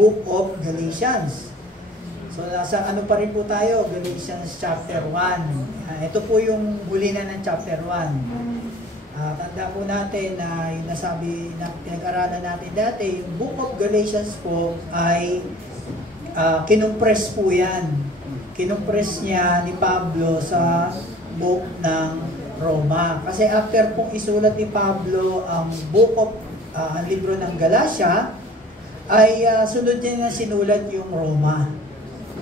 book of Galatians. So nasa ano pa rin po tayo, Galatians chapter 1. Ito po yung huli na ng chapter 1. Tanda po natin na yung nasabi na pinag-aralan natin dati, yung book of Galatians po ay kinumpres po yan. Kinumpres niya ni Pablo sa book ng Roma. Kasi after pong isulat ni Pablo ang book of ang libro ng Galatia, ay sunod niya na sinulat yung Roma.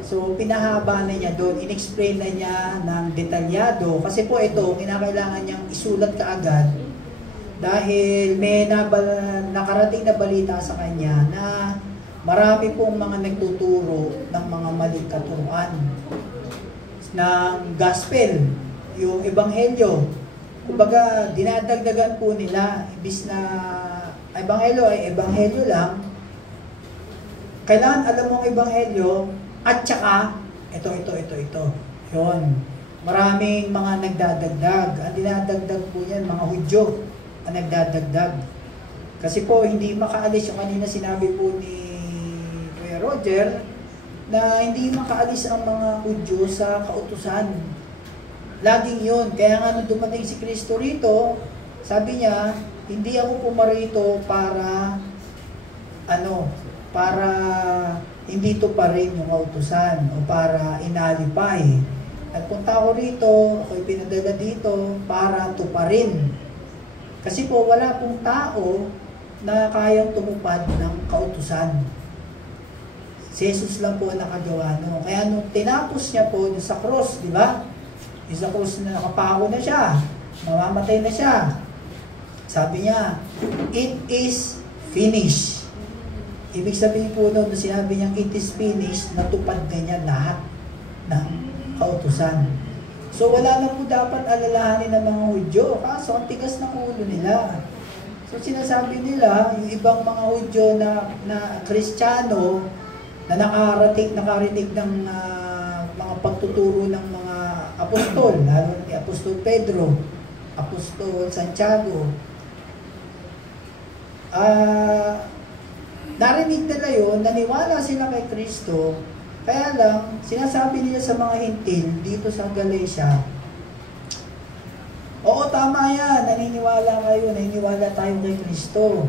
So pinahaba na niya doon, inexplain na niya ng detalyado. Kasi po ito, kinakailangan niyang isulat kaagad dahil may nakarating na balita sa kanya na marami pong mga nagtuturo ng mga maling katuruan ng gospel, yung ebanghelyo. Kumbaga, dinadagdagan po nila, ibis na ebanghelyo ay ebanghelyo lang, kailangan alam mo ang ebanghelyo, at saka, ito. Yun. Maraming mga nagdadagdag. Ang dinadagdag po yan, mga Hudyo ang nagdadagdag. Kasi po, hindi makaalis yung kanina sinabi po ni Kuya Roger, na hindi makaalis ang mga Hudyo sa kautusan. Laging yun. Kaya nga nung dumating si Kristo rito, sabi niya, hindi ako pumarito para hindi to pa rin yung kautusan o para inalipay. Nagpunta ako rito, ako'y pinadala dito para tuparin. Kasi po wala pong tao na kayang tumupad ng kautusan. Si Jesus lang po ang nakagawa no. Kaya nung tinapos niya po sa cross, di ba? Yung sa cross na nakapako na siya, mamamatay na siya. Sabi niya, it is finished. Ibig sabihin po doon, sinabi niyang it is finished, natupad na niya lahat ng kautusan. So wala na po dapat alalahanin ng mga Hudyo, kaso ang tigas ng ulo nila. So sinasabi nila, yung ibang mga Hudyo na Kristiyano, na nakarinig ng mga pagtuturo ng mga apostol, lalo ni Apostol Pedro, Apostol Santiago, narinig nila yun, naniwala sila kay Kristo, kaya lang, sinasabi nila sa mga hintil dito sa Galatia, oo, tama yan, naniniwala tayo kay Kristo.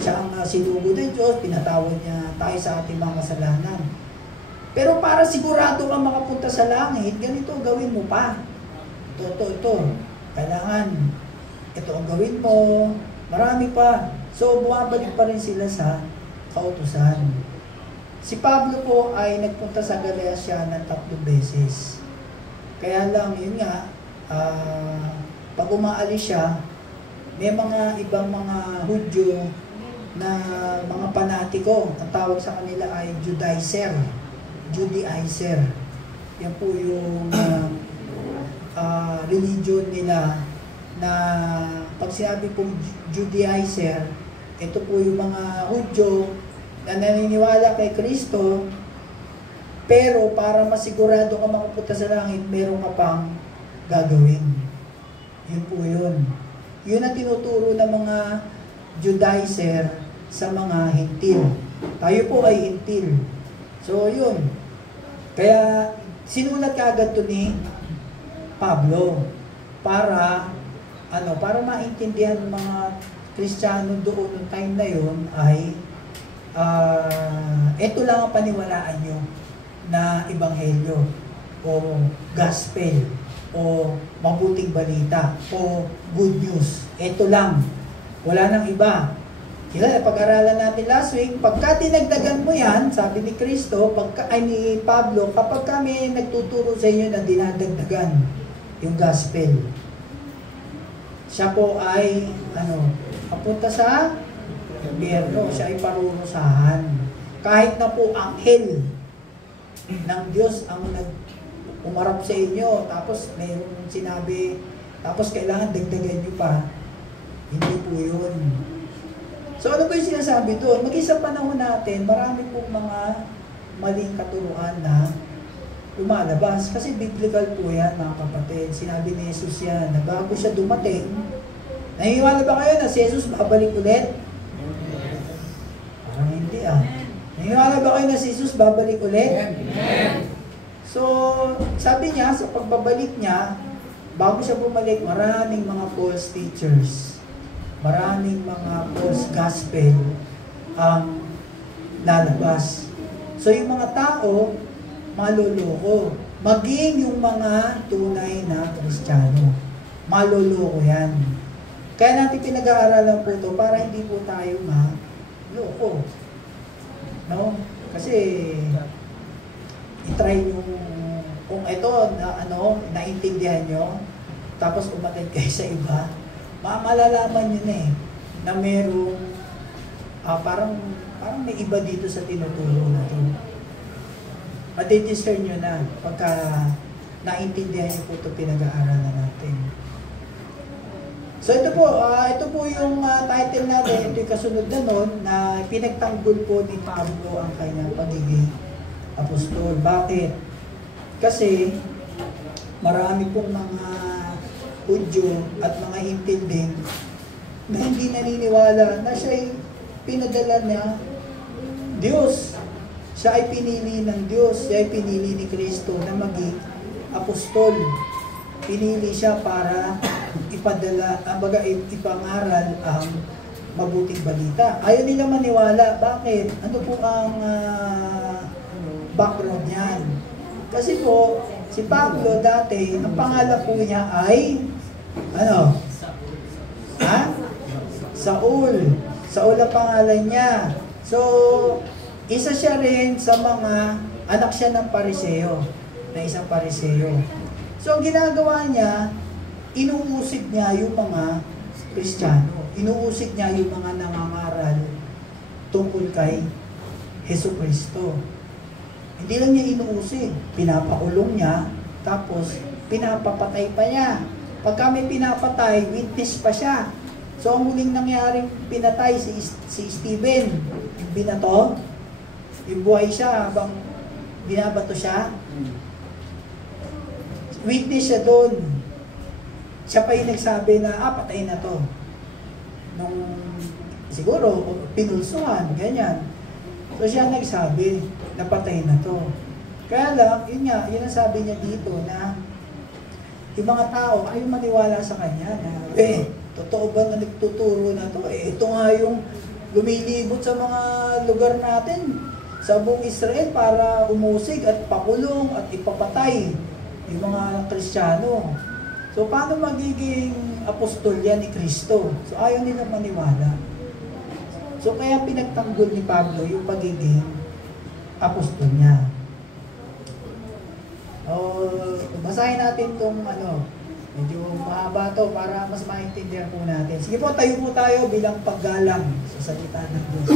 Siya ang sinugo ng Diyos, pinatawad niya tayo sa ating mga kasalanan. Pero para sigurado ka makapunta sa langit, ganito gawin mo pa. Ito. Kailangan, ito ang gawin mo, marami pa. So, bumabalik pa rin sila sa kautusan. Si Pablo po ay nagpunta sa Galatia ng 3 beses. Kaya lang, yun nga, pag umaalis siya, may mga ibang mga Hudyo na mga panatiko. Ang tawag sa kanila ay Judaizer. Yan po yung religion nila na pag sinabi pong Judaizer, ito po yung mga Hudyo na naniniwala kay Kristo, pero para masigurado ka makapunta sa langit, meron ka pang gagawin. Yun po yun. Yun ang tinuturo ng mga Judaizer sa mga hintil. Tayo po ay hintil. So yun. Kaya sinulat kaagad to ni Pablo para maintindihan ng mga Kristiyano doon noong time na yun ay ito lang ang paniwalaan nyo na ebanghelyo o gospel o mabuting balita o good news. Ito lang. Wala nang iba. Pag-aralan natin last week, pagka dinagdagan mo yan, sabi ni Kristo, ni Pablo, kapag kami nagtuturo sa inyo na dinadagdagan yung gospel, siya po ay papunta sa gobyerno, siya ay parurusahan. Kahit na po anghel ng Diyos ang umarap sa inyo, tapos mayroong sinabi, tapos kailangan dagdagan nyo pa. Hindi po yun. So ano ba yung sinasabi doon? Mag-isang panahon natin, marami pong mga maling katuruan na lumalabas. Kasi biblical po yan, mga kapatid. Sinabi ni Jesus yan, na bago siya dumating, naniniwala ba kayo na si Jesus babalik ulit? Parang hindi Naniniwala ba kayo na si Jesus babalik ulit? Amen. So, sabi niya, sa pagbabalik niya, bago siya bumalik, maraming mga false teachers, maraming mga false gospel ang lalabas. So, yung mga tao, maloloko. Maging yung mga tunay na Kristiyano. Maloloko yan. Kaya natin pinag-aaralan po ito para hindi po tayo maloko. No? Kasi i-try nyo kung ito na naintindihan nyo, tapos umatid kayo sa iba, malalaman nyo na na merong parang may iba dito sa tinuturo na ito. Mati-discern nyo na pagka naintindihan nyo po ito pinag-aaralan natin. So ito po yung title natin, ito yung kasunod na nun, na pinagtanggol po ni Pablo ang kanyang pagiging apostol. Bakit? Kasi marami pong mga Hudyo at mga intinding na hindi naniniwala na siya ay pinadala niya Diyos. Siya ay pinili ng Diyos, siya ay pinili ni Kristo na maging apostol. Pinili siya para ipangaral ang mabuting balita. Ayaw nila maniwala. Bakit? Ano po ang background niyan? Kasi po, si Pablo dati, ang pangalan po niya ay Saul. Saul ang pangalan niya. So, isa siya rin sa mga anak siya ng Pariseo, na isang Pariseo. So, ang ginagawa niya, inuusig niya yung mga Kristiyano. Inuusig niya yung mga nangangaral tungkol kay Jesucristo. Hindi lang niya inuusig, pinapakulong niya, tapos pinapapatay pa niya. Pagka may pinapatay, witness pa siya. So, ang muling nangyaring pinatay si Stephen, yung binato, yung buhay siya habang binabato siya, witness siya doon. Siya pa yung nagsabi na, patay na to. Nung, siguro, pinulsuhan, ganyan. So siya nagsabi, napatay na to. Kaya lang, yun ang sabi niya dito na, yung mga tao, ayaw maniwala sa kanya na, totoo ba na nagtuturo na to? Ito nga yung lumilibot sa mga lugar natin, sa buong Israel para umusig at pakulong at ipapatay yung mga Kristiyano. So, paano magiging apostol yan ni Kristo? So, ayaw nila maniwala. So, kaya pinagtanggol ni Pablo yung pagiging apostol niya. Basahin natin itong medyo mahaba to para mas maintindihan po natin. Sige po, tayo po tayo bilang paggalang sa salita ng Diyos.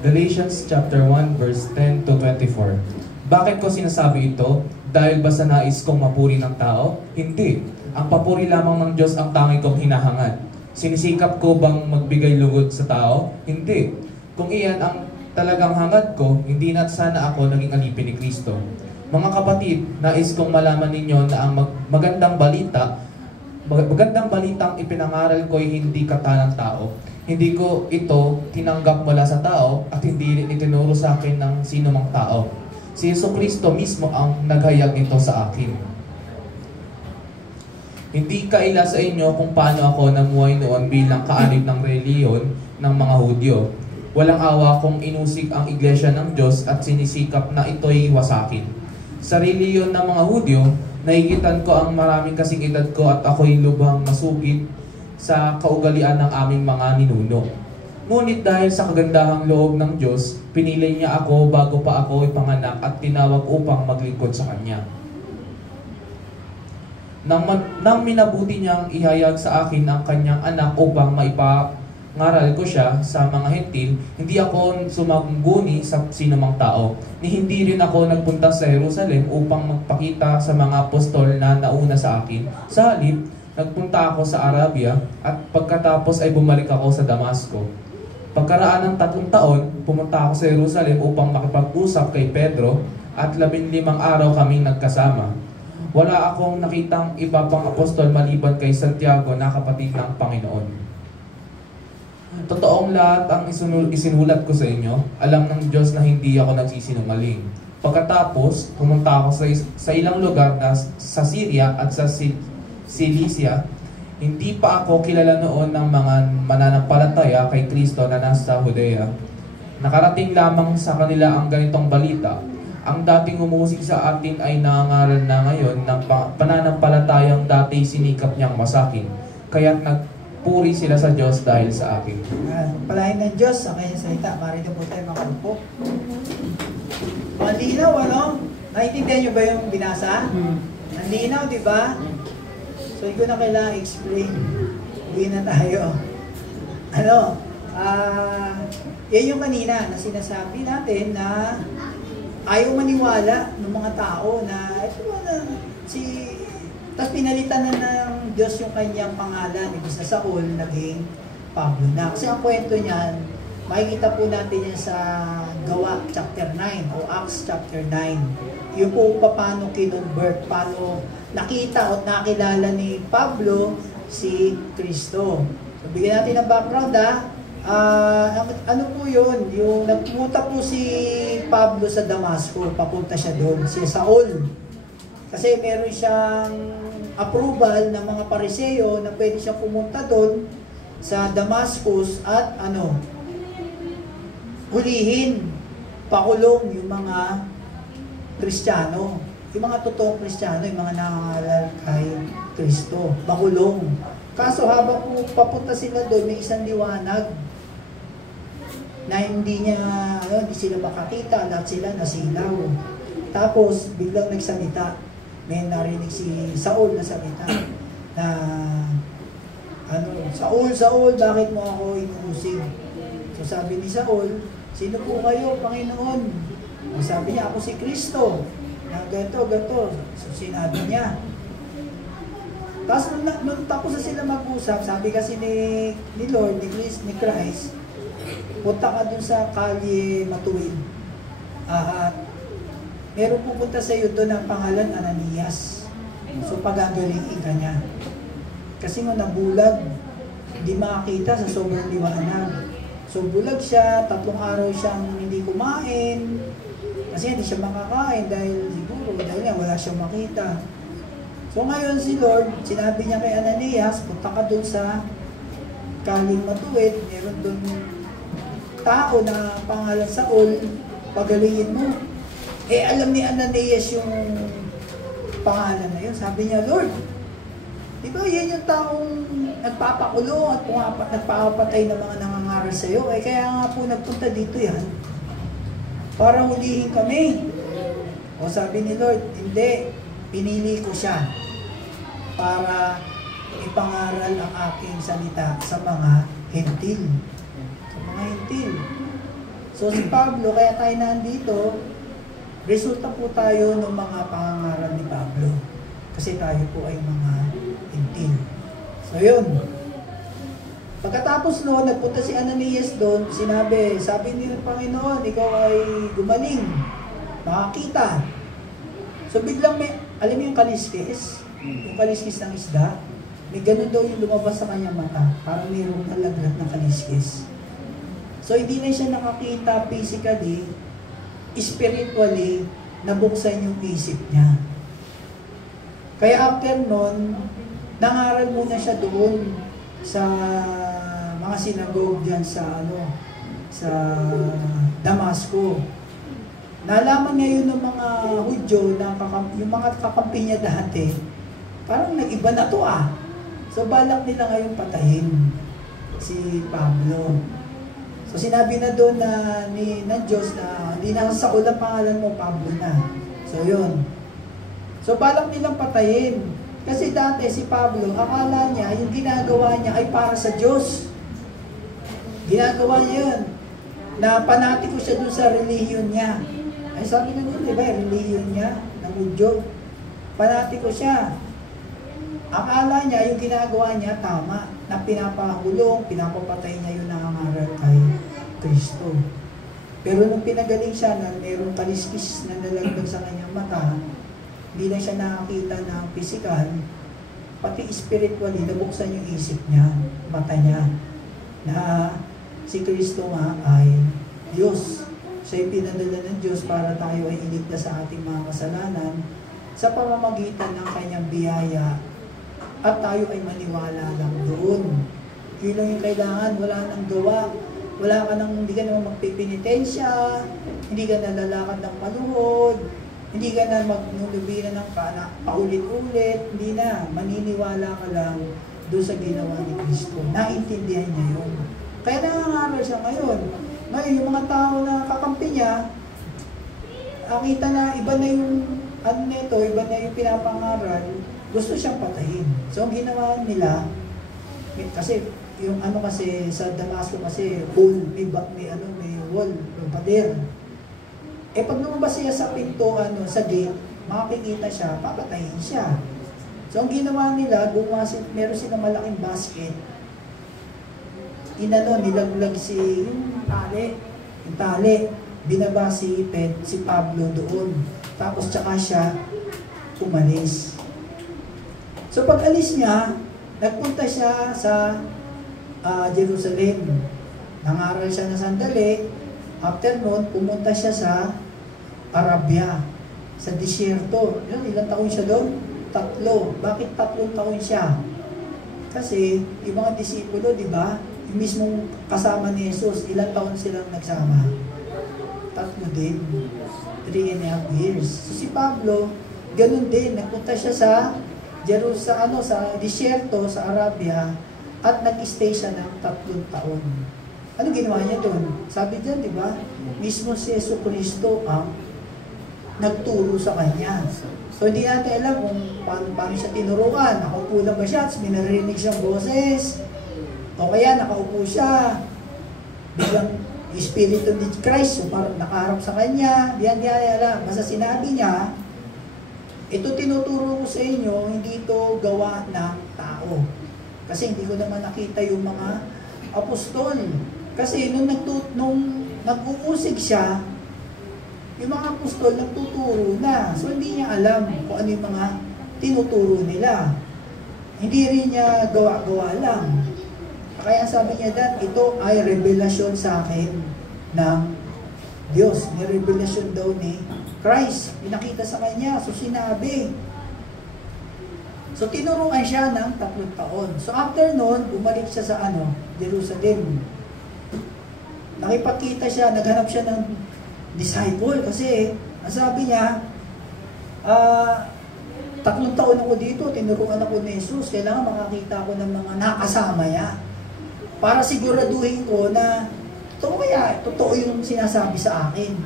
Galatians chapter 1 verse 10 to 24. Bakit ko sinasabi ito? Dahil ba sa nais kong mapuri ng tao? Hindi. Ang papuri lamang ng Diyos ang tangi kong hinahangad. Sinisikap ko bang magbigay lugod sa tao? Hindi. Kung iyan ang talagang hangad ko, hindi na sana ako naging alipin ni Kristo. Mga kapatid, nais kong malaman ninyo na ang magandang balitang ipinangaral ko ay hindi kata ng tao. Hindi ko ito tinanggap mula sa tao at hindi rin itinuro sa akin ng sino mang tao. Si Jesucristo mismo ang naghayag nito sa akin. Hindi kaila sa inyo kung paano ako namuhay noon bilang kaanib ng reliyon ng mga Hudyo. Walang awa kung inusig ang iglesia ng Diyos at sinisikap na ito'y wasakin. Sa reliyon ng mga Hudyo, nahigitan ko ang maraming kasing edad ko at ako'y lubhang masugid sa kaugalian ng aming mga ninuno. Ngunit dahil sa kagandahang loob ng Diyos, pinili niya ako bago pa ako ipanganak at tinawag upang maglingkod sa Kanya. Nang minabuti niyang ihayag sa akin ang Kanyang anak upang maipangaral ko siya sa mga hentil, hindi ako sumagungguni sa sinumang tao, ni hindi rin ako nagpunta sa Jerusalem upang magpakita sa mga apostol na nauna sa akin. Sa halip, nagpunta ako sa Arabia at pagkatapos ay bumalik ako sa Damasco. Pagkaraan ng 3 taon, pumunta ako sa Jerusalem upang makipag-usap kay Pedro at 15 araw kaming nagkasama. Wala akong nakitang iba pang apostol maliban kay Santiago na kapatid ng Panginoon. Totoong lahat ang isinulat ko sa inyo. Alam ng Diyos na hindi ako nagsisinungaling. Pagkatapos, pumunta ako sa ilang lugar na sa Syria at sa Cilicia. Hindi pa ako kilala noon ng mga mananampalataya kay Kristo na nasa Judea. Nakarating lamang sa kanila ang ganitong balita. Ang dating umusig sa atin ay nangangaral na ngayon ng pananampalatayang dati sinikap niyang masakin. Kaya't nagpuri sila sa Diyos dahil sa akin. Palain ng Diyos sa kanyang salita. Marito po tayo makaupo. Malinaw, ano? Naintindihan niyo ba yung binasa? Malinaw, di ba? So, hindi ko na kailangan explain. Uwi na tayo. Ano? Yan yung kanina na sinasabi natin na ayaw maniwala ng mga tao na ito na tapos pinalitan na ng Diyos yung kanyang pangalan. Ibig sa Saul, naging Pablo na. Kasi ang kwento niyan, makikita po natin yan sa Gawa chapter 9 o Acts chapter 9. Yung po paano kinonvert, paano nakita o nakilala ni Pablo si Kristo. So, bigyan natin ng background ano po yun? Yung nagpunta po si Pablo sa Damasco, papunta siya doon, si Saul. Kasi meron siyang approval ng mga Pariseo na pwede siyang pumunta doon sa Damascus at hulihin, pakulong yung mga Kristiyano. Yung mga totoong Kristiyano, yung mga nangangaral kay Kristo, pakulong. Kaso habang papunta sila doon, may isang liwanag na hindi sila makakita, lahat sila nasilaw. Tapos, biglang nagsalita. May narinig si Saul na salita na, Saul, Saul, bakit mo ako inuusig? So sabi ni Saul, sino po kayo, Panginoon? Sabi niya, ako si Kristo. Ganto. So sinabi niya. Tapos nung tapos na sila mag-usap, sabi kasi ni Lord, ni Christ, punta ka dun sa kalye Matuwid. Meron pupunta sa iyo doon ang pangalan Ananias. So pagagalingin ka niya. Kasi nga nabulag, hindi makakita sa sobrang liwanag. So bulag siya, 3 araw siyang hindi kumain. Kasi hindi siya makakain dahil nga wala siyang makita. So ngayon si Lord, sinabi niya kay Ananias, punta ka doon sa kaling Matuwid, meron doon tao na pangalan Saul, pagalingin mo. Alam ni Ananias yung pangalan na yun. Sabi niya, Lord, di ba yan yung taong nagpapakulong at nagpapatay ng mga nangangaral sa iyo? Kaya nga po nagpunta dito yan para hulihin kami. O sabi ni Lord, hindi, pinili ko siya para ipangaral ang aking salita sa mga hentil. Sa mga hentil. So si Pablo, kaya tayo nandito, resulta po tayo ng mga pangangaral ni Pablo. Kasi tayo po ay mga hentil. So yun. Pagkatapos noon, nagpunta si Ananias doon, sabi ni Panginoon, ikaw ay gumaling, makakita. So biglang alam mo yung kaliskis? Yung kaliskis ng isda? May ganun daw yung lumabas sa kanyang mata, parang mayroong nalaglag na kaliskis. So hindi na siya nakakita physically, spiritually, nabuksan yung isip niya. Kaya after nun, nangaral muna siya doon sa mga sinagogue diyan sa Damasco. Nalaman ngayon ng mga Hudyo na yung mga kakampi niya dati, parang nag-iba na to So balak nila ngayon patayin si Pablo. So sinabi na doon ng Diyos na hindi na Saul ang pangalan mo, Pablo na. So yun. So balak nilang patayin. Kasi dati si Pablo, akala niya, yung ginagawa niya ay para sa Diyos. Ginagawa niya yun. Na panatiko siya doon sa relihiyon niya. Ay sabi na doon, di ba, relihiyon niya, ng Hudyo. Panatiko siya. Akala niya, yung ginagawa niya, tama. Na pinapahulong, pinapapatay niya yung nangangaral kay Kristo. Pero nung pinagaling siya na mayroong kaliskis na nalagdag sa kanyang mata, hindi na siya nakakita ng physical, pati spiritually, nabuksan yung isip niya, mata niya. na si Kristo nga ay Diyos. Siya'y pinadala ng Diyos para tayo ay iligtas sa ating mga kasalanan sa pamamagitan ng kanyang biyaya at tayo ay maniwala lang doon. Yun lang yung kailangan, wala nang gawa. Wala ka nang, hindi ka naman magpipinitensya, hindi ka na lalakad ng maluhod, hindi ka na magnulubinan ng paulit-ulit, hindi na, maniniwala ka lang doon sa ginawa ni Kristo. Naintindihan niya yun. Kaya nangangaral siya ngayon. Ngayon, yung mga tao na kakampi niya, nakita na iba na yung ano nito, iba na yung pinapangaral, gusto siyang patayin. So, ang ginawa nila, kasi yung ano kasi sa Damasco kasi may wall, yung pader. Eh pag lumabas siya sa pinto, sa gate, makikita siya, papatayin siya. So ang ginawa nila, meron silang malaking basket. Nilaglag yung tali, binaba si Pablo doon. Tapos tsaka siya umalis. So pag alis niya, nagpunta siya sa Jerusalem. Nangaral siya na sandali. After noon, pumunta siya sa Arabia, sa disyerto. Ilang taon siya doon? 3. Bakit 3 taon siya? Kasi, yung mga disipulo, di ba? Yung mismong kasama ni Jesus, ilang taon silang nagsama? 3 din. 3.5 years. So si Pablo, ganun din. Nagpunta siya sa sa disyerto, sa Arabia, at nag-stay siya ng 3 taon. Ano ginawa niya doon? Sabi dyan, di ba? Mismo si Yesu Cristo ang nagturo sa kanya. So, hindi natin alam kung paano siya tinuruan. Nakaupo lang ba siya? May narinig siyang boses. O kaya, nakaupo siya. Biglang Espiritu ni Christ, so parang nakaharap sa kanya. Di alam. Basta sinabi niya, ito tinuturo ko sa inyo, hindi ito gawa ng tao. Kasi hindi ko naman nakita yung mga apostol. Kasi nung nag-uusig siya, yung mga apostol nagtuturo na. So hindi niya alam kung ano yung mga tinuturo nila. Hindi rin niya gawa-gawa lang. Kaya sabi niya ito ay revelasyon sa akin ng Diyos. May revelasyon daw ni Christ. Pinakita sa kanya. So sinabi. So, tinuruan siya ng 3 taon. So, after noon, bumalik siya sa Jerusalem. Nakipagkita siya, naghanap siya ng disciple kasi, ang sabi niya, 3 taon ako dito, tinuruan ako ni Jesus, kailangan makakita ako ng mga nakasama niya. Para siguraduhin ko na, totoo yung sinasabi sa akin.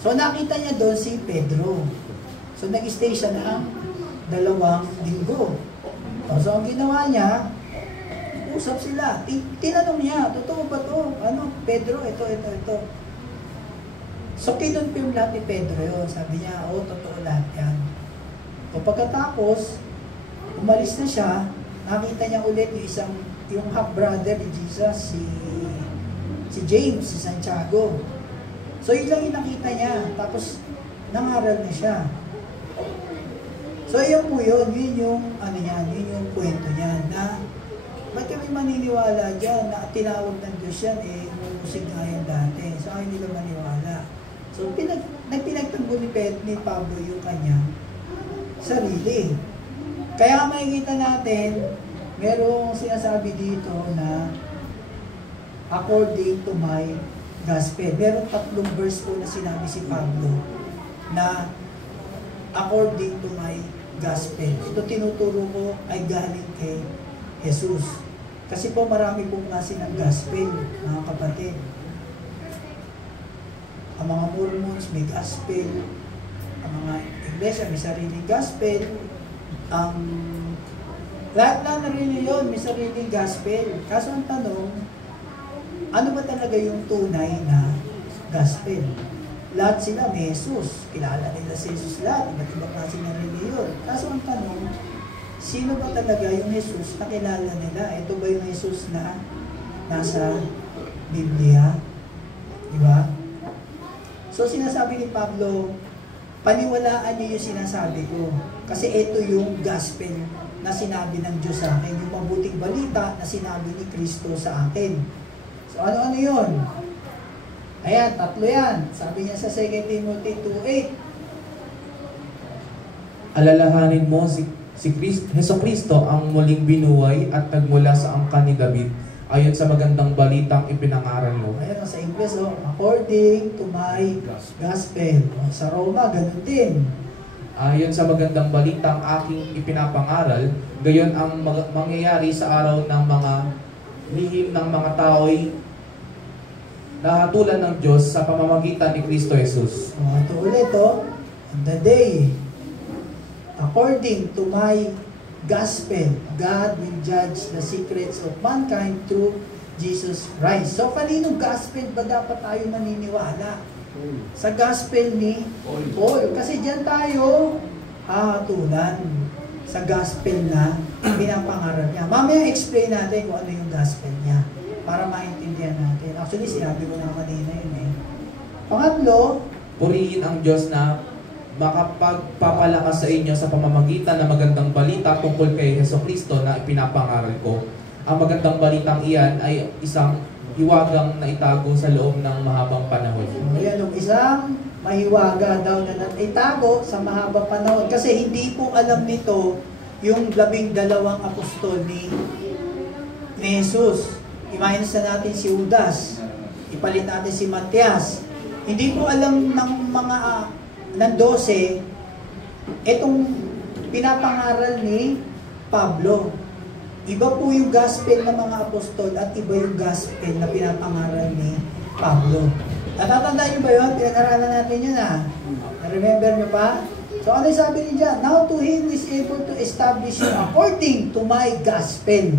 So, nakita niya doon si Pedro. So, nag-stay siya ng 2 linggo. So, ang ginawa niya, usap sila. Tinanong niya, totoo ba to? Pedro, ito. So, kinonfirm lahat ni Pedro yun. Sabi niya, totoo lahat yan. O pagkatapos, umalis na siya, nakita niya ulit yung half-brother ni Jesus, si James, si Santiago. So, yun lang yung nakita niya. Tapos, nangaral na siya. So, yun po yun yung kwento niya na ba't kami maniniwala dyan na tinawag ng Diyos yan, umusig nga yan dati. So, ayaw nila maniwala. So, nagpinagtanggol ni Pablo yung kanyang sarili. Kaya makikita natin, merong sinasabi dito na according to my gospel. Merong 3 verse po na sinabi si Pablo na according to my gospel. Ito tinuturo ko ay galing kay Jesus. Kasi po marami pong klase ng gospel, mga kapatid. Ang mga Mormons may gospel, ang mga iglesia may sariling gospel, lahat na reliyon may sariling gospel. Kaso ang tanong, ano ba talaga yung tunay na gospel? Lahat sila may Jesus. Kilala nila si Jesus lahat. Iba't ibang klase ng reliyon. Kaso ang tanong, sino ba talaga yung Jesus na kilala nila? Ito ba yung Jesus na nasa Biblia? Diba? So sinasabi ni Pablo, paniwalaan niyo yung sinasabi ko. Kasi ito yung gospel na sinabi ng Diyos sa akin, yung mabuting balita na sinabi ni Kristo sa akin. So ano-ano yun? Ayan, 3 yan. Sabi niya sa 2 Timothy 2:8. Alalahanin mo si Hesukristo ang muling binuhay at nagmula sa angkan ni David ayon sa magandang balitang ipinangaral mo. Ayan, sa English, according to my gospel. Sa Roma, ganun din. Ayon sa magandang balitang aking ipinapangaral, gayon ang mangyayari sa araw ng mga lihim ng mga tao'y nahatulan ng Diyos sa pamamagitan ni Kristo Jesus. Ito ulit, on the day, according to my gospel, God will judge the secrets of mankind through Jesus Christ. So, kaninong gospel ba dapat tayo maniniwala? Sa gospel ni Paul. Kasi diyan tayo hahatulan sa gospel na pinapangarap niya. Mamaya explain natin kung ano yung gospel niya para maintindihan natin. Actually, sinabi ko na kanina yun eh. Pangatlo, purihin ang Diyos na makapagpapalakas sa inyo sa pamamagitan ng magandang balita tungkol kay Hesukristo na ipinapangaral ko. Ang magandang balitang iyan ay isang hiwagang na itago sa loob ng mahabang panahon. Ayan, isang mahiwaga daw na itago sa mahabang panahon. Kasi hindi po alam nito yung 12 apostol ni Jesus. Imahinas na natin si Judas. Ipalit natin si Matias. Hindi po alam ng mga ng 12 itong pinapangaral ni Pablo. Iba po yung gospel ng mga apostol at iba yung gospel na pinapangaral ni Pablo. Natatandaan nyo ba yun? Pinag-aralan natin yun remember nyo pa? So ano sabi niya? Now to him who is able to establish you according to my gospel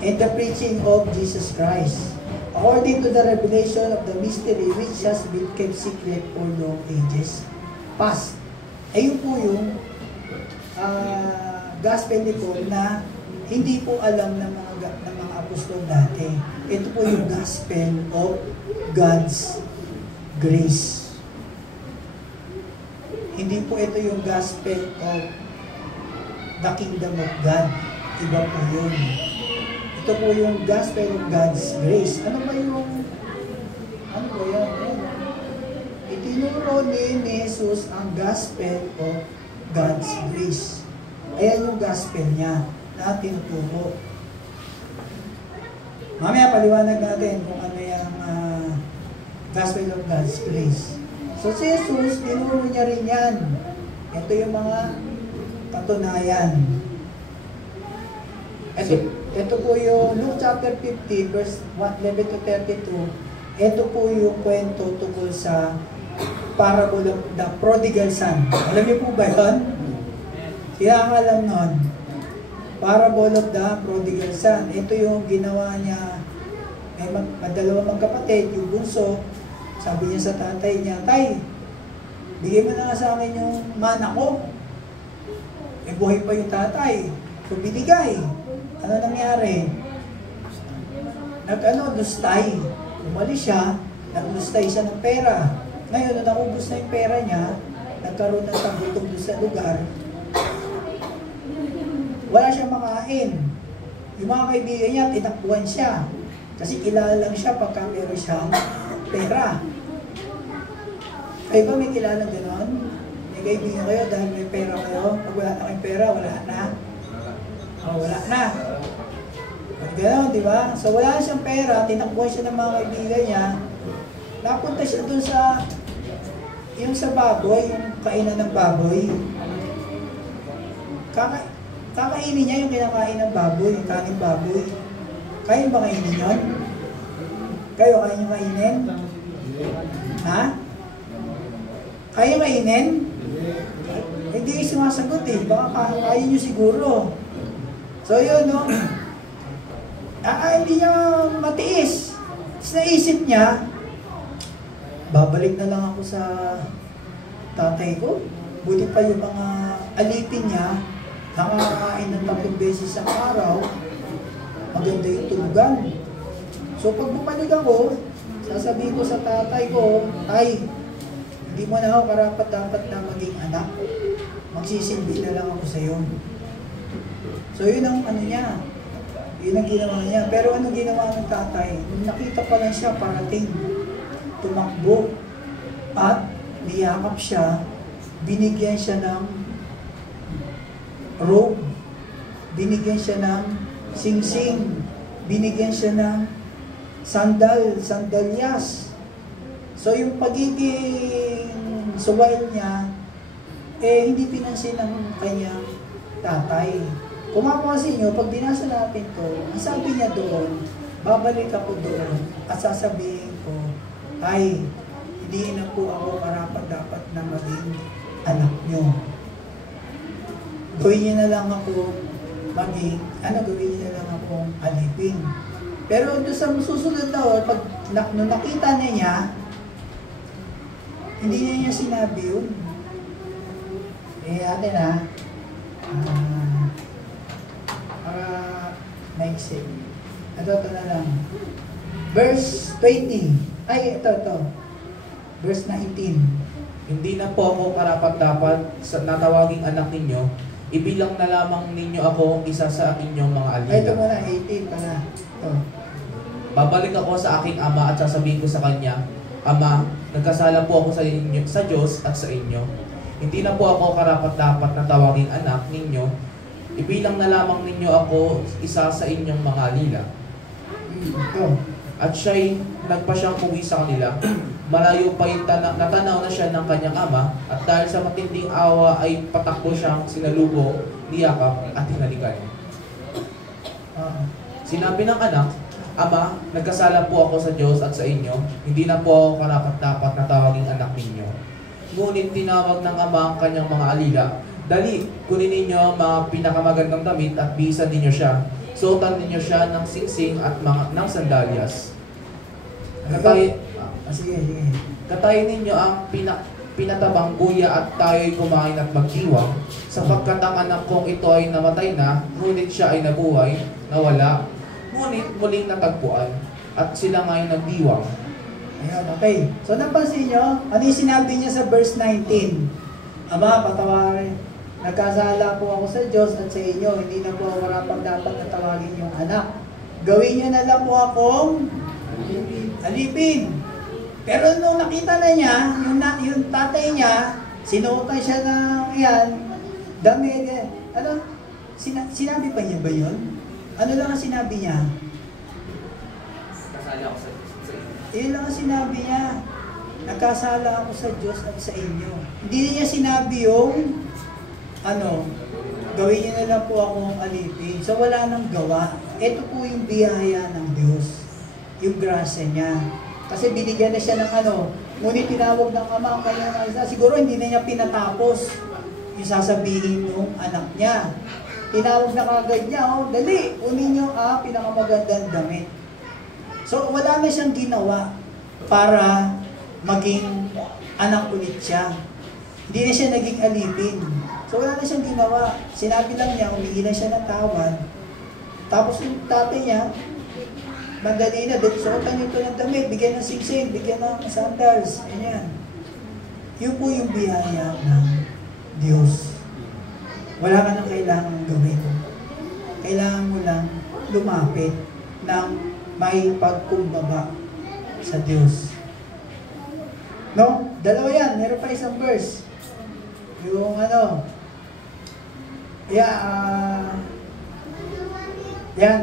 and the preaching of Jesus Christ, according to the revelation of the mystery which has been kept secret for long ages past. Ayun po yung gospel ni Paul na hindi po alam ng mga apostol dati. Ito po yung gospel of God's grace. Hindi po ito yung gospel of the kingdom of God. Iba po yun. Ito po yung gospel of God's grace. Ano ba yan? Itinuro ni Jesus ang gospel of God's grace. Ayan yung gospel niya na tinuturo. Mamaya paliwanag natin kung ano yung gospel of God's grace. So si Jesus, tinuro niya rin yan. Ito yung mga katunayan. Ito po yung Luke chapter 50 verse 11 to 32. Ito po yung kwento tungkol sa parable of the prodigal son. Alam niyo po ba yun? Sila ang alam nun. Parable of the prodigal son. Ito yung ginawa niya. May dalawang magkapatid, yung bunso. Sabi niya sa tatay niya, "Tay, bigay mo na nga sa akin yung mana ko." Buhay pa yung tatay. So binigay. Ano nangyari? Lustay. Umalis siya, naglustay siya ng pera. Ngayon, nung naubos na yung pera niya, nagkaroon ng tagutom doon sa lugar. Wala siyang makain. Yung mga kaibigan niya, tinakbuhan siya. Kasi kilala lang siya pagka meron siyang pera. Kayo ba may kilala gano'n? May kaibigan kayo dahil may pera kayo? Pag wala na kayong pera, wala na. Wala na. At gano'n, di ba? So wala siyang pera, tinakbuhan siya ng mga kaibigan niya. Napunta siya dun sa yung sa baboy, yung kainan ng baboy. Kakainin niya yung kinakain ng baboy, yung kaning baboy. Kaya ba kainin yun? Kayo, kaya nyo kainin? Ha? Kaya kainin? Hindi kayo sumasagot eh. Baka kaya nyo siguro. So yun, no? Hindi niya matiis. Tapos naisip niya, babalik na lang ako sa tatay ko. Buti pa yung mga alipin niya, nakakain ng 3 beses sa araw, maganda yung tulugan. So pag bumalik ako, sasabihin ko sa tatay ko, "Tay, hindi Hindi mo na ako karapat-dapat na maging anak. Magsisilbi na lang ako sa iyo. So yun ang ano niya. Yun ang ginawa niya. Pero ano ginawa ng tatay? Nung nakita pa lang siya parating, tumakbo at niyakap siya, binigyan siya ng robe, binigyan siya ng singsing, binigyan siya ng sandalyas. So yung pagiging suwail niya, hindi pinansin ng kanyang tatay. Kung mapapansin nyo, pag binasa natin to, ang sabi niya doon, babalik ako doon at sasabihin ko, ay, hindi na po ako karapat-dapat na maging anak nyo. Gawin niyo na lang ako maging, gawin niyo na lang akong alipin. Pero doon sa susunod na pag nung nakita niya, hindi niya sinabi yun. Atin maiksi. Ito na lang. Verse 20. Ito. Verse 19. Hindi na po ako karapat-dapat sa natawaging anak ninyo, ibilang na lamang ninyo ako isa sa inyong mga alila. Ito muna, 18 pala. Ito. Babalik ako sa aking ama at sasabihin ko sa kanya, Ama, nagkasala po ako sa inyo, sa Diyos at sa inyo. Hindi na po ako karapat-dapat na tawaging anak ninyo, ibilang na lamang ninyo ako isa sa inyong mga alila. Ito. At siya'y nagpa siyang uwi sa kanila. Malayo pa yung natanaw na siya ng kanyang ama, at dahil sa matinding awa ay patakbo siyang sinalubong, niyakap at hinalikan. Sinabi ng anak, Ama, nagkasala po ako sa Diyos at sa inyo, hindi na po ako karapat-dapat na tawaging anak ninyo. Ngunit tinawag ng ama ang kanyang mga alila, Dali, kunin ninyo ang mga pinakamagandang damit at bihisan ninyo siya. Suotan ninyo siya ng singsing at ng sandalyas. Katayin ninyo ang pinatabang buya at tayo'y kumain at magdiwang, sapagkat ang anak kong ito ay namatay na, ngunit siya ay nabuhay, nawala, ngunit muling natagpuan, at sila nga'y nagdiwang. Ayan, okay. So napansin nyo, ano yung sinabi niya sa verse 19? Ama, patawarin, nagkasala po ako sa Diyos at sa inyo, hindi na po ako dapat na tawagin yung anak. Gawin niyo na lang po akong alipin. Pero nung nakita na niya, yung tatay niya, sinuotan siya ng damit. Sinabi pa niya ba yun? Ano lang ang sinabi niya? Kasala ako sa inyo. Iyon lang ang sinabi niya. Nagkasala ako sa Diyos at sa inyo. Hindi niya sinabi yung gawin niyo na lang po akong alipin. So wala nang gawa. Ito po yung biyaya ng Diyos. Yung grasya niya. Kasi binigyan na siya ng ngunit tinawag ng ama ang kanyang isa. Siguro hindi na niya pinatapos yung sasabihin ng anak niya. Tinawag na kagad niya, dali, kunin niyo pinakamagandang damit. So wala na siyang ginawa para maging anak ulit siya. Hindi na siya naging alipin. So wala na siyang ginawa. Sinabi lang niya, humingi na siya ng tawad. Tapos yung tatay niya, madali na, suotan nito ng damit, bigyan ng singsing, bigyan ng sandals, ganyan. Yun po yung biyaya ng Diyos. Wala ka nang kailangan gawin. Kailangan mo lang lumapit ng may pagkumbaba sa Diyos. No? Dalawa yan. Meron pa isang verse. Yung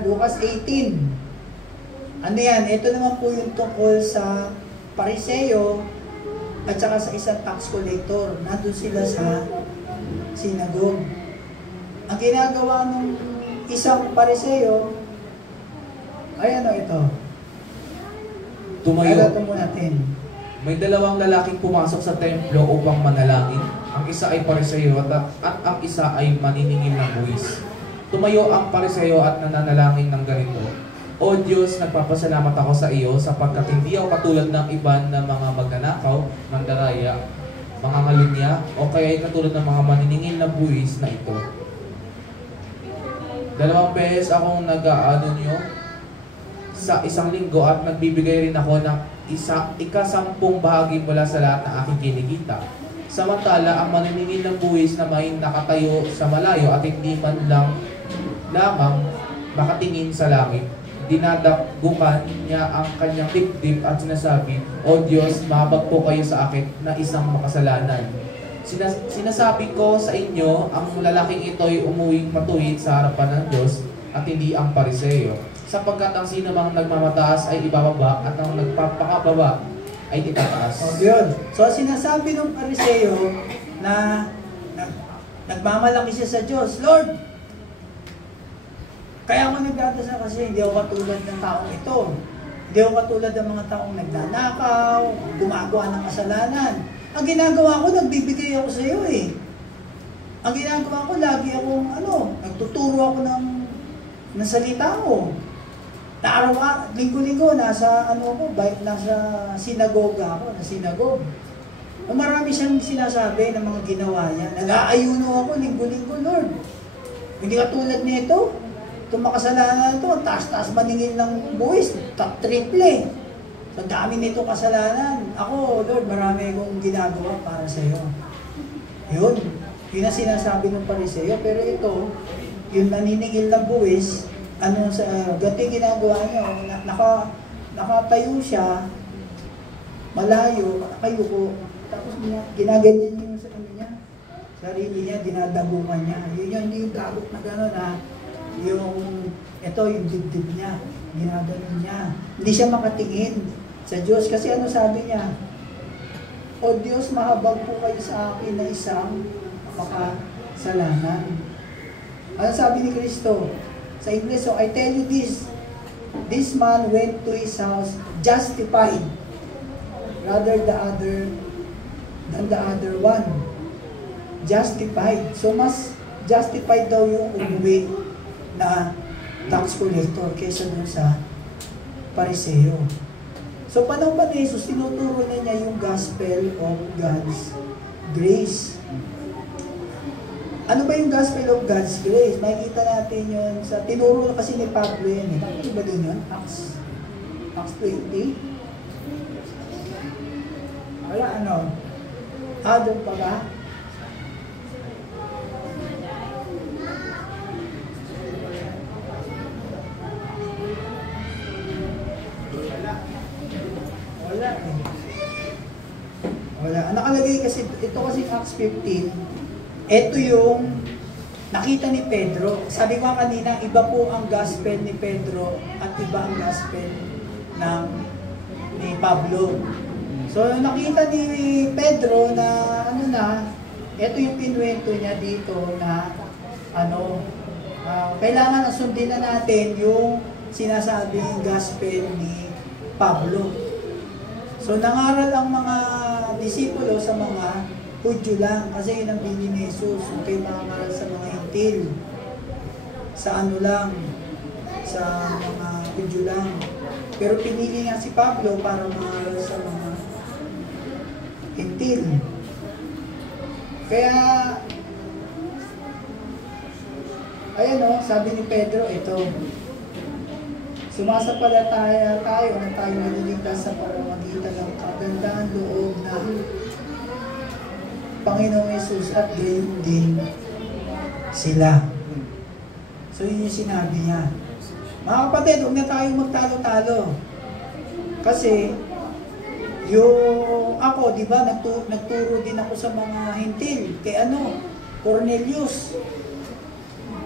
Lucas 18. Ano yan? Ito naman po yung tungkol sa Pariseo at saka sa isang tax collector. Nandun sila sa sinagogue. Ang ginagawa ng isang Pariseo ay ito. Tumayo. Ito mo natin. May dalawang lalaking pumasok sa templo upang manalangin. Ang isa ay Pariseo at ang isa ay maniningil ng buwis. Tumayo ang Pariseo at nananalangin ng ganito, O Diyos, nagpapasalamat ako sa iyo sapagkat hindi ako katulad ng iba na mga magnanakaw, mandaraya, mga malunya, o kaya ay katulad ng mga maniningil na buwis na ito. 2 beses akong nag-aano niyo sa isang linggo at nagbibigay rin ako ng ika-10 bahagi mula sa lahat ng aking kinikita. Samantala, ang maniningil ng buwis na may nakatayo sa malayo at hindi man lamang makatingin sa langit, dinadagukan niya ang kanyang dibdib at sinasabi, "O Diyos, mahabag po kayo sa akin na isang makasalanan." Sinasabi ko sa inyo, ang lalaking ito'y umuwing matuwid sa harapan ng Diyos at hindi ang Pariseo. Sapagkat ang sino mang nagmamataas ay ibababa at ang nagpapakababa ay itataas. O, yun. So, sinasabi ng Pariseo na nagmamalaki siya sa Diyos, "Lord, kaya ako nagdadasal kasi hindi ako katulad ng taong ito. Hindi ako katulad ng mga taong nagnanakaw, gumagawa ng kasalanan. Ang ginagawa ko, nagbibigay ako sa iyo eh. Ang ginagawa ko, lagi akong nagtuturo ako ng salita ko. Linggo-linggo, nasa sinagoga ako, na sinagoga. Marami siyang sinasabi ng mga ginawa niya. Nag-aayuno ako linggo-linggo, Lord. Hindi katulad nito. Itong makasalanan ito, taas-taas maningil ng buwis, triple. Sa dami nito kasalanan. Ako, Lord, marami akong ginagawa para sa iyo." Yun. Yun ang sinasabi ng Pariseo. Pero ito, yung naniningil ng buwis, ganito yung ginagawa niya. Nakatayo siya, malayo, nakayuko. Tapos ginaganyan niya sa sarili niya, dinadagukan niya. Yun yung gagot na gano'n yung dibdib niya, ginaganon niya. Hindi siya makatingin sa Diyos. Kasi sabi niya? "O Diyos, mahabag po kayo sa akin na isang makasalanan." Ano sabi ni Kristo? Sa English, "So I tell you this man went to his house justified rather than the other one." Justified. So mas justified daw yung umuwi na tax collector kaysa dun sa Pariseo. So panahon pa ni Jesus, tinuturo na niya yung gospel of God's grace. Ano ba yung gospel of God's grace? Makikita natin yun sa tinuro na kasi ni Pablo yan. Ano ba din yun? Acts 20? Wala doon pa ba? Wala. Ang nakalagay kasi, ito kasi Acts 15, ito yung nakita ni Pedro. Sabi ko kanina, iba po ang gospel ni Pedro at iba ang gospel ni Pablo. So nakita ni Pedro na ito yung pinwento niya dito na kailangan sundin na natin yung sinasabing gospel ni Pablo. So nangaral ang mga disipulo sa mga Hudyo lang kasi yun ang bilin ni Jesus. So kayo mangaral sa mga Hintil. Sa sa mga Hudyo lang. Pero pinili nga si Pablo para mangaral sa mga Hintil. Kaya ayan sabi ni Pedro, ito, sumasampalataya tayo na tayo naliligtas sa pamamagitan ng kagandahan loob na Panginoong Yesus at gayon din sila. So yun yung sinabi niya. Mga kapatid, huwag na tayo magtalo-talo. Kasi ako, di ba, nagturo din ako sa mga Hintil. Kay Cornelius.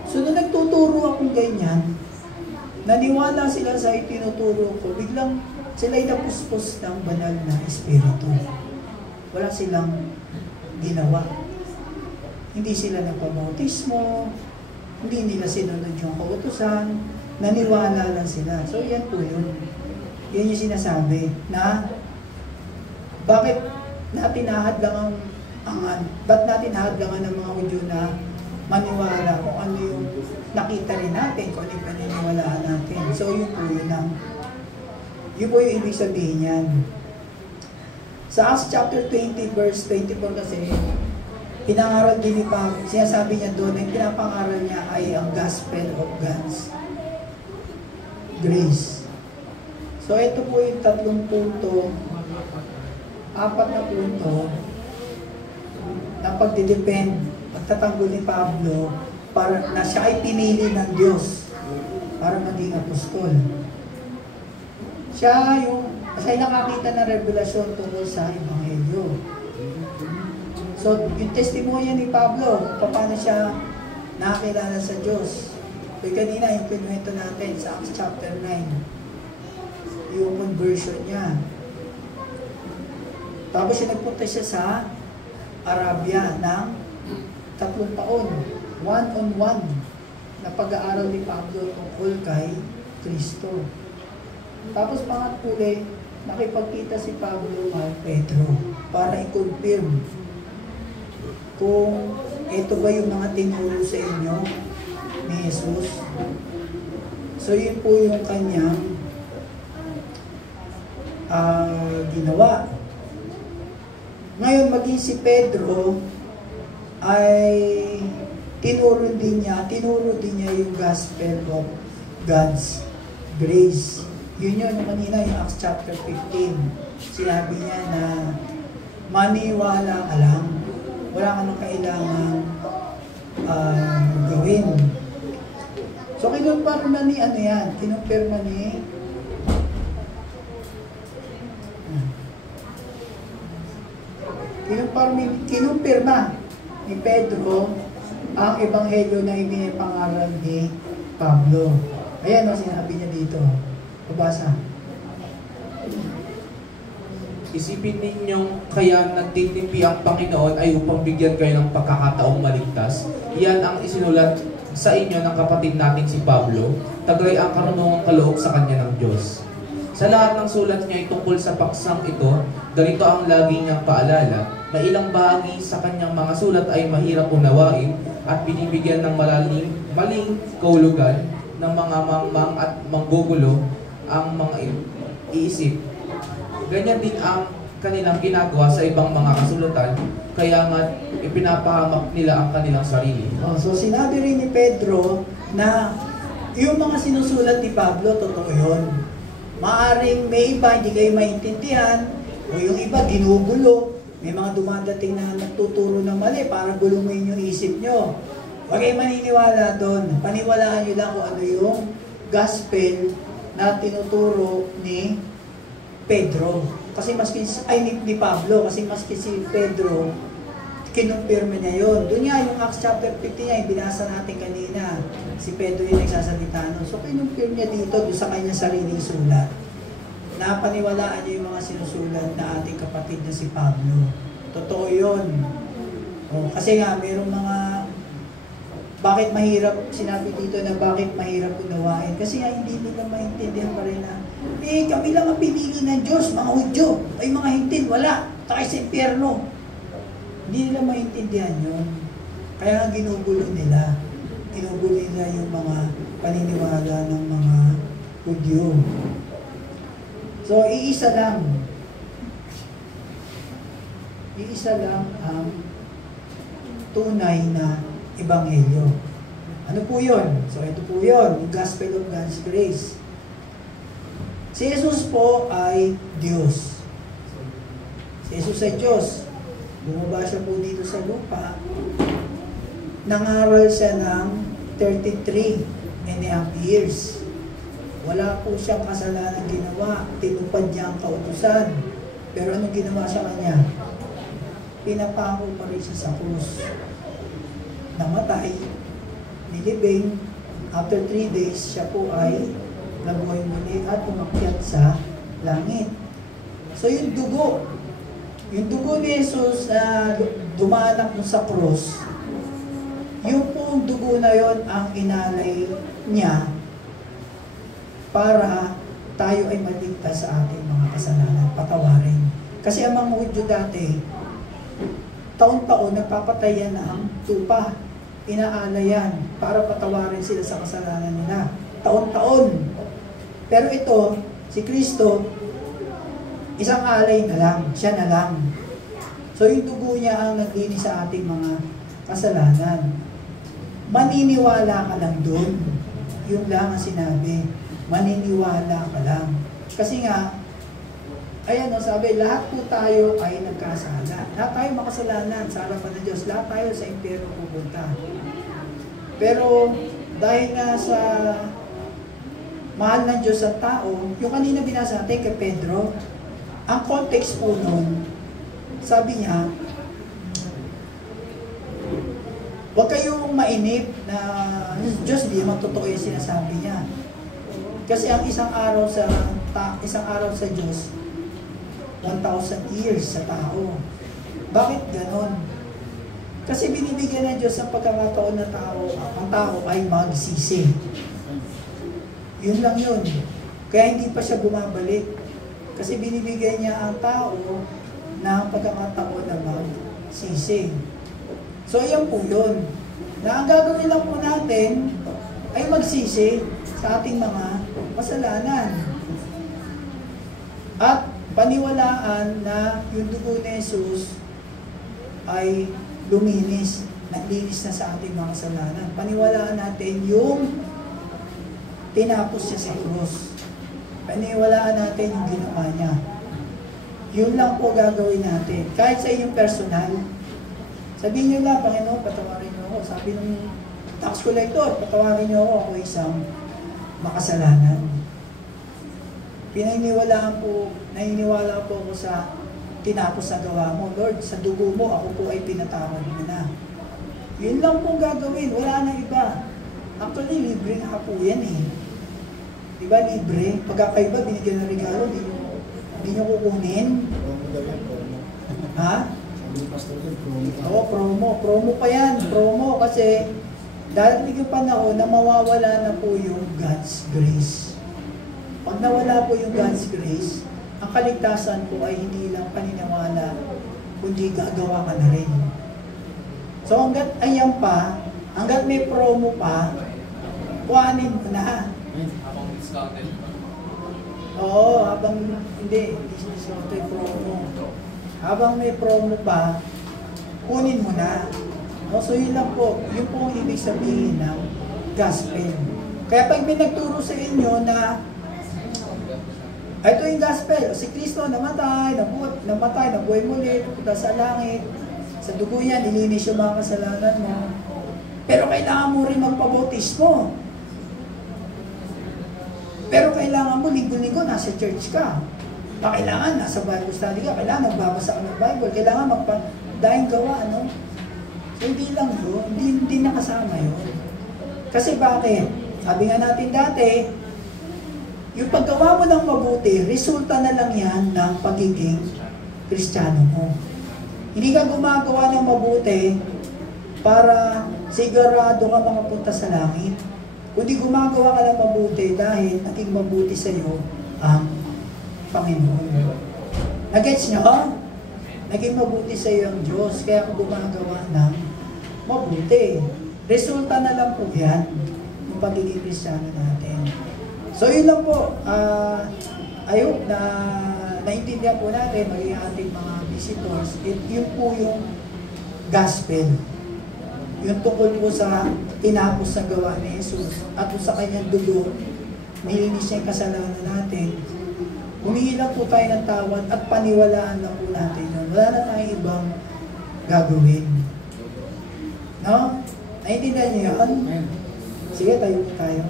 So nung nagtuturo akong ganyan, naniwala sila sa itinuturo ko, biglang sila'y napuspos ng banal na espiritu. Wala silang ginawa. Hindi sila nagpabautismo, hindi nila sinunod yung kautusan, naniwala lang sila. So yan po yun. Yan yung sinasabi na bakit natin nahadlangan ng mga Hudyo na maniwala kung ano yung nakita rin natin, kung ano yung paniniwalaan natin. So yun po yung ibig sabihin yan. Sa Acts chapter 20 verse 24 kasi, pinangaral din ni Pablo, sinasabi niya doon, ang pinapangaral niya ay ang gospel of God's grace. So ito po yung 3 punto, 4 na punto na pagdidepend, pagtatanggol ni Pablo para na siya ay pinili ng Diyos para maging apostol. Siya ay nakakita ng revelasyon tungkol sa Ebanghelyo. So, yung testimonya ni Pablo, paano siya nakakilala sa Diyos. Kaya kanina, yung pinuwento natin sa Acts chapter 9, yung conversion niya. Tapos siya nagpunta siya sa Arabia ng 3 taon, one-on-one, na pag-aaral ni Pablo tungkol kay Kristo. Tapos pangatuli, nakipagkita si Pablo kay Pedro para i-confirm kung ito ba yung mga tinuro sa inyo ni Jesus. So yun po yung kanyang ginawa. Ngayon, maging si Pedro ay tinuro din niya yung gospel of God's grace. Yun yun, kanina yung Acts chapter 15. Sinabi niya na maniwala ka lang. Wala ka nang kailangan gawin. So, kinumpirma ni kinumpirma ni Pedro ang ebanghelyo na ipinapangaral ni Pablo. Ayan o, sinabi niya dito. Pabasa. Isipin ninyong kaya nagtitimpi ang Panginoon ay upang bigyan kayo ng pagkakataong maligtas. Yan ang isinulat sa inyo ng kapatid nating si Pablo, taglay ang karunungang kaloob sa kanya ng Diyos. Sa lahat ng sulat niya ay tungkol sa paksang ito, ganito ang lagi niyang paalala, na ilang bahagi sa kanyang mga sulat ay mahirap unawain at binibigyan ng maling kahulugan ng mga mangmang at manggugulo ang mga iisip. Ganyan din ang kanilang ginagawa sa ibang mga kasulatan, kaya nga ipinapahamak nila ang kanilang sarili. So sinabi rin ni Pedro na yung mga sinusulat ni Pablo, totoo yun. Maaring may iba hindi kayo maintindihan, o yung iba ginugulo. May mga dumadating na nagtuturo ng mali para gulumin yung isip nyo. Huwag kayo maniniwala doon. Paniwalaan nyo lang kung ano yung gospel na tinuturo ni Pedro. Kasi ni Pablo, kasi maski si Pedro, kinumpirma niya yun. Doon nga yung Acts chapter 15 niya, binasa natin kanina. Si Pedro yung nagsasalita nun. So kinumpirma niya dito, doon sa kanyang sariling sulat. Napaniwalaan niya yung mga sinusulat na ating kapatid na si Pablo. Totoo yun. Kasi nga, mayroong mga bakit mahirap, sinabi dito na bakit mahirap unawain. Kasi nga hindi nila maintindihan pa rin na kami lang ang pinili ng Diyos, mga Hudyo, ay mga hintil, wala, tayo sa impyerno. Hindi nila maintindihan yun. Kaya ginugulo nila. Ginugulo nila yung mga paniniwala ng mga Hudyo. So, iisa lang ang tunay na ebanghelyo. Ano po yun? So, ito po yun, yung gospel of God's grace. Si Jesus po ay Diyos. Si Jesus ay Diyos. Bumaba siya po dito sa lupa. Nangaral siya ng 33.5 years. Wala po siyang kasalanan ginawa. Tinupad niya ang kautusan. Pero anong ginawa sa kanya? Pinapako pa rin siya sa krus. Namatay. Nilibing. After 3 days, siya po ay nabuhay muli at umakyat sa langit. So yung dugo ni Jesus na dumanak sa krus, yung pong dugo na yon ang inalay niya para tayo ay maligtas sa ating mga kasalanan, patawarin. Kasi ang mga Hudyo dati, taon-taon nagpapatayan na ang tupa, inaalayan para patawarin sila sa kasalanan nila. Taon-taon. Pero ito, si Kristo, isang alay na lang, siya na lang. So yung dugo niya ang naglinis sa ating mga kasalanan. Maniniwala ka lang doon. Yung lang ang sinabi. Maniniwala ka lang. Kasi nga, ayan o, sabi, lahat po tayo ay nagkasala. Lahat tayo makasalanan sa harapan ng Diyos. Lahat tayo sa impyerno pupunta. Pero, dahil nga sa mahal ng Diyos sa tao, yung kanina binasa natin kay Pedro, ang context po nun, sabi niya, huwag kayong mainip na Diyos, di naman totoo yung sinasabi niya. Kasi ang isang araw sa Diyos, 1,000 years sa tao. Bakit ganon? Kasi binibigyan ng Diyos ang pagkakataon na ang tao ay magsisi. Yun lang yun. Kaya hindi pa siya bumabalik. Kasi binibigyan niya ang tao na pagkakataon na magsisi. So, yan po yun. Na ang gagawin lang po natin ay magsisi sa ating mga kasalanan. At paniwalaan na yung dugo ni Jesus ay luminis, naglinis na sa ating mga kasalanan. Paniwalaan natin yung tinapos niya sa krus. Paniwalaan natin yung ginawa niya. Yun lang po gagawin natin. Kahit sa inyong personal, sabihin niyo lang, Panginoon, patawarin niyo ako. Sabi ng tax collector, patawarin niyo ako isang makasalanan. Naniniwala po ako sa tinapos na gawa mo. Lord, sa dugo mo, ako po ay pinatawad mo na. Yun lang po gagawin, wala na iba. Actually, libre na po yan eh. Diba libre? Pagka kayo ba binigyan ng regalo, di nyo kukunin? Ha? Oo, promo pa yan. Promo kasi darating yung panahon na mawawala na po yung God's grace. Pag nawala po yung God's grace, ang kaligtasan po ay hindi lang paniniwala, kundi gagawa ka na rin. So hanggat ayan pa, hanggat may promo pa, kuhanin mo na. Habang discounted. Oo, habang hindi discounted promo. Habang may promo pa, kunin mo na. So yun lang po, yun po ang ibig sabihin ng gospel. Kaya pag may nagturo sa inyo na ito yung gospel, si Kristo namatay, nabuhay muli, napunta sa langit, sa dugo yan, nilinis yung mga kasalanan mo. Pero kailangan mo rin magpabautismo. Pero kailangan mo, linggo-linggo, nasa church ka. Kailangan, nasa Bible study ka, kailangan magbabasa ka ng Bible, kailangan dahil gawa, ano? So, hindi lang yun, hindi nakasama yun. Kasi bakit? Sabi nga natin dati, yung paggawa mo ng mabuti, resulta na lang yan ng pagiging Kristiyano mo. Hindi ka gumagawa ng mabuti para sigurado ka makapunta sa langit. Kundi gumagawa ka ng mabuti dahil naging mabuti sa iyo ang Panginoon. Nagets nyo? Naging mabuti sa iyo ang Diyos, kaya ako gumagawa ng mabuti. Resulta na lang po yan ng pagiging Kristiyano natin. So yun lang po, I hope na naintindihan po natin, maging ating mga visitors, yun po yung gospel. Yung tungkol po sa tinapos na gawa ni Jesus at sa kanyang dugo, nilinis niya yung kasalanan natin. Humingi lang po tayo ng tawad at paniwalaan lang po natin yun. Wala na tayong ibang gagawin. No? Naintindihan niyo yun? Sige, tayo po tayo.